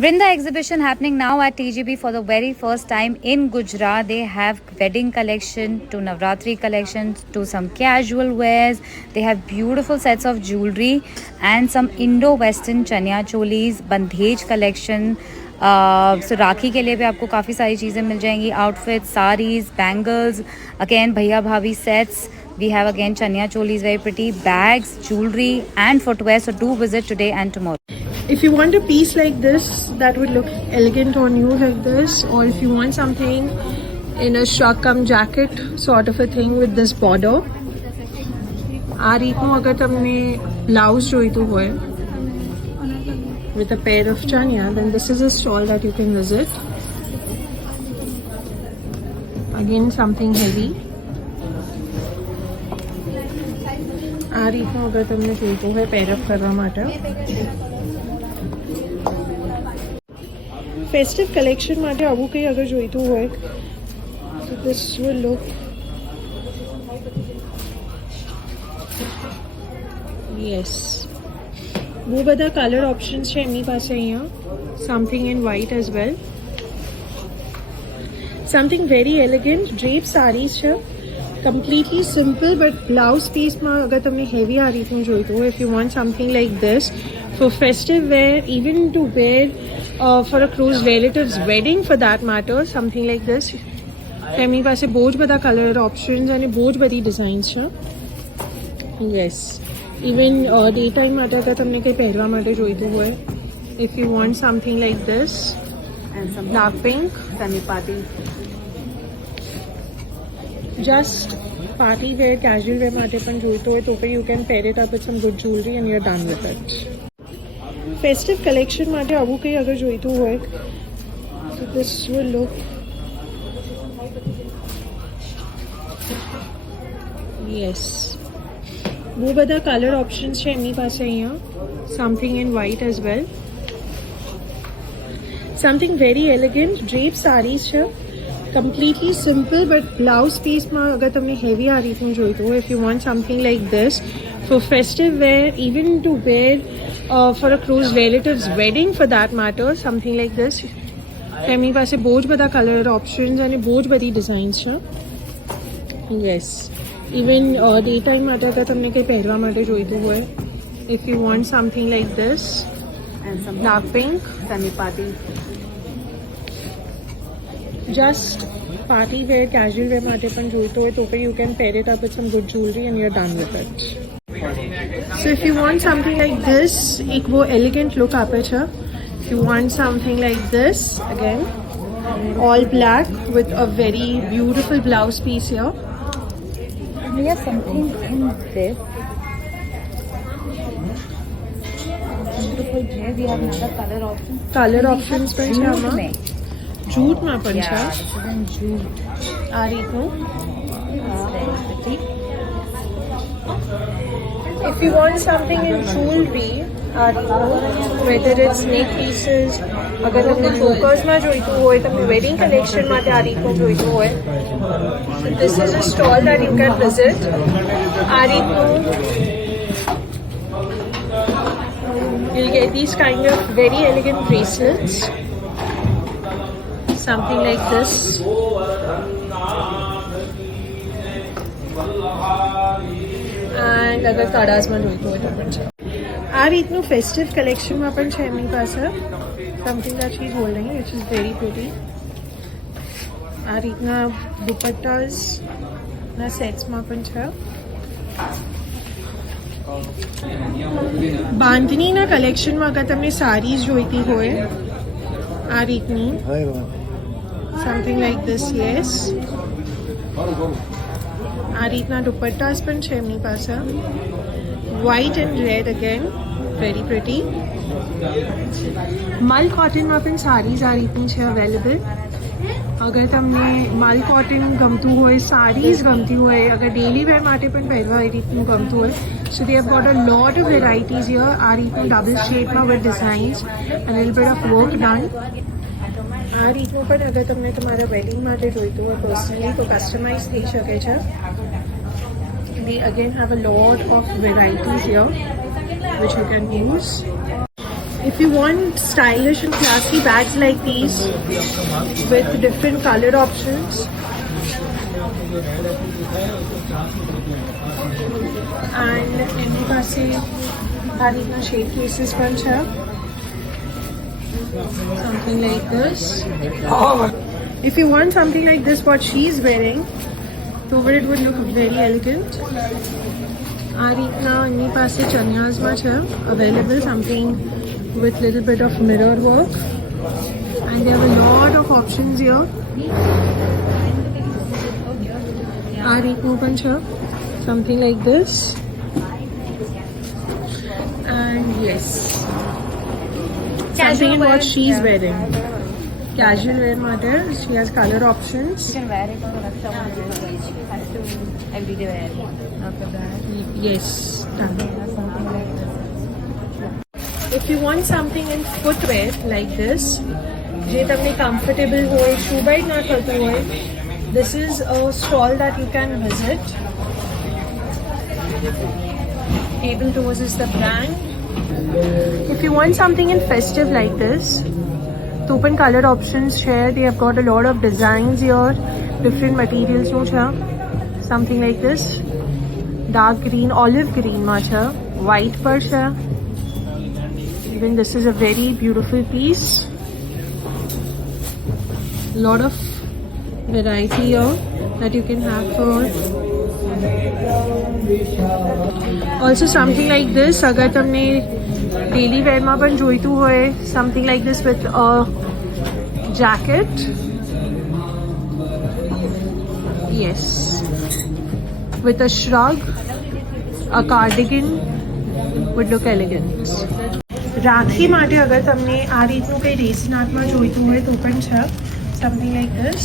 Vrinda exhibition happening now at TGB for the very first time in Gujarat. They have wedding collection to Navratri collections to some casual wears. They have beautiful sets of jewelry and some Indo-Western chania cholis, bandhej collection. So राखी के लिए भी आपको काफ़ी सारी चीज़ें मिल जाएंगी. Outfits, sarees, bangles, again भैया भाभी sets. We have again chania cholis, very pretty, bags, jewelry and footwear. So do visit today and tomorrow. If you want a piece like this that would look elegant on you like this, or if you want something in a shrug cum jacket sort of a thing with this border, આ રીતનું અગર તમને blouse જોઈતું હોય with a pair of chania, then this is a stall that you can visit. Again something heavy. આ રીતનું અગર તમને જોઈતું હોય પેર અપ કરવા માટે. फेस्टिव कलेक्शन માટે આવું કંઈ અગર જોઈતું હોય તો this will look yes. બહુ બધા કલર ઓપ્શન્સ છે એમની પાસે અહીંયા. Something in white as well, something very elegant drape saris છે. completely simple but blouse piece માં અગર તમને heavy આ રીતનું જોઈતું હોય, if you want something like this for festive wear, even to wear for a close relative's wedding for that matter, something like this. એમની પાસે બહુ જ બધા કલર ઓપ્શન્સ અને બહુ જ બધી ડિઝાઇન્સ છે. યસ, ઇવન ડે ટાઈમ માટે અગર તમને કંઈ પહેરવા માટે જોઈતું હોય, if you want something like this and some dark pink semi party, just party wear, casual wear માટે પણ જોઈતું હોય તો પણ you can pair it up with some good jewelry and you're done with it. Festive collection માટે આવું કંઈ અગર જોઈતું હોય તો this will look yes. બહુ બધા કલર ઓપ્શન્સ છે એમની પાસે અહીંયા. Something in white as well, something very elegant drape saris છે. completely simple but blouse piece માં અગર તમને heavy આ રીતનું જોઈતું હોય, if you want something like this for festive wear, even to wear for a close relative's wedding for that matter, something like this. એમની પાસે બહુ જ બધા કલર ઓપ્શન્સ અને બહુ જ બધી ડિઝાઇન્સ છે. યસ, ઇવન ડે ટાઈમ માટે અગર તમને કંઈ પહેરવા માટે જોઈતું હોય, if you want something like this and some dark pink semi party, just party wear, casual wear માટે પણ જોઈતું હોય તો પણ you can pair it up with some good jewelry and you're done with it. So if you want something like this, एक वो elegant look આપે છે. If you want something like this, again all black with a very beautiful blouse piece here. We have something in this beautiful hair. We have another color options પણ છે આમાં. જૂટમાં પણ છે આ રીતનું. If you want something in jewelry, whether it's neck pieces, અગર તમને ફોકસમાં જોઈતું હોય, તમને વેડિંગ કલેક્શન માટે આ રીતનું જોઈતું હોય, this is a stall that you can visit. આ રીતનું you'll get these kind of very elegant bracelets, something like this. And અગર કડાસમાં જોઈતું હોય તો પણ છે. આ રીતનું ફેસ્ટિવ કલેક્શનમાં પણ છે એમની પાસે. Something that she is holding, which is very pretty. આ રીતના દુપટ્ટાસના સેટ્સમાં પણ છે. બાંધણીના કલેક્શનમાં અગર તમને સારીઝ જોઈતી હોય આ રીતની, something like this, yes. આ રીતના દુપટ્ટાસ પણ છે એમની પાસે. white and red again, very pretty. મલ કોટનમાં પણ સારીઝ આ રીતની છે અવેલેબલ. અગર તમને મલ કોટન ગમતું હોય, સારીઝ ગમતી હોય, અગર ડેલી વેર માટે પણ પહેરવા એ રીતનું ગમતું હોય, so they have got a lot of varieties here. આ રીતનું double શેડમાં with designs, a little bit of work done. આ રીતનું પણ અગર તમને તમારા વેડિંગ માટે જોઈતું હોય પર્સનલી તો કસ્ટમાઇઝ થઈ શકે છે. They again have a lot of varieties here which you can use. If you want stylish and classy bags like these with different color options, and એની પાસે આ રીતના shade cases પણ છે. Something like this. If you want something like this, what she's wearing, over it would look very elegant. આ રીતના એની પાસે ચણિયાઝમાં છે available, something with little bit of mirror work, and there have a lot of options here. આ રીતનું પણ છે, something like this. And yes, something in what she's wearing. Casual wear matter. She has color options. You can wear it on a Raksha Bandhan. You have to everyday wear. After that, Yes. Done. something like this. If you want something in footwear like this, જે તમને comfortable હોય, shoe bite ના થતું હોય, this is a stall that you can visit. Able Toes is the brand. If you want something in festive like this, तो open color options share. They have got a lot of designs here, different materials નું છે. Something like this, dark green, olive green માં છે, white પર છે. Even this is a very beautiful piece. Lot of variety here that you can have for. Also something like this, अगर તમને daily wear માં પણ જોઈતું હોય, something like this with a jacket. Yes, with a shrug, a cardigan would look elegant. રાખી માટે અગર તમને આ રીતનું કંઈ રેસન આર્ટમાં જોઈતું હોય તો પણ છે, something like this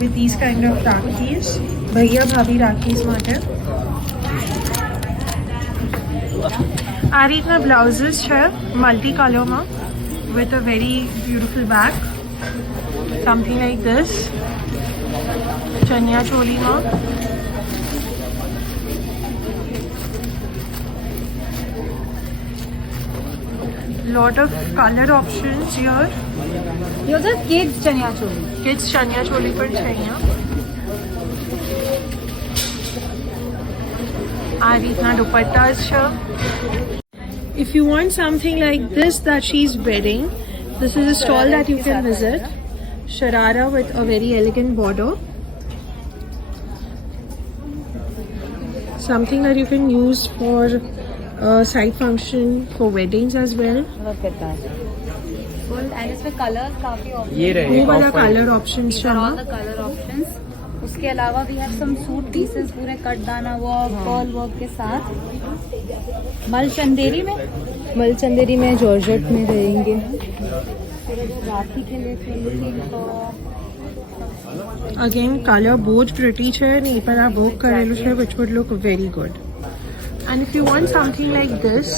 with these kind of રાખીસ, ભૈયા ભાભી રાખીસ માટે. આ રીતના બ્લાઉઝીસ છે મલ્ટી કલરમાં with a very beautiful back, something like this. Chaniya ચોલીમાં lot of color options here. Yours are kids chaniya choli. Kids chaniya choli પણ છે અહીંયા. આ રીતના દુપટ્ટાસ છે. If you want something like this that she's wearing, this is a stall that you can visit. Sharara with a very elegant border. Something that you can use for side function, for weddings as well. Look at that. Full, and इसमें colors काफी options. ये रहे वो वाला off white. color options These છે. are all the color options. उसके अलावा भी have some suit pieces पूरे कट दाना वर्क, पर्ल वर्क के साथ. मल चंदेरी में जॉर्जेट में रहेंगे. राखी के लिए looking for Again, color both pretty છે અને એ પર આ work કરેલું છે, which would look very good. And if you want something like this,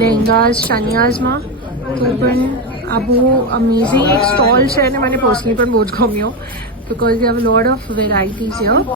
lehengas, chanias માં તો પણ આ બહુ amazing stall છે અને મને personally પણ બહુ જ ગમ્યો because they have a lot of varieties here.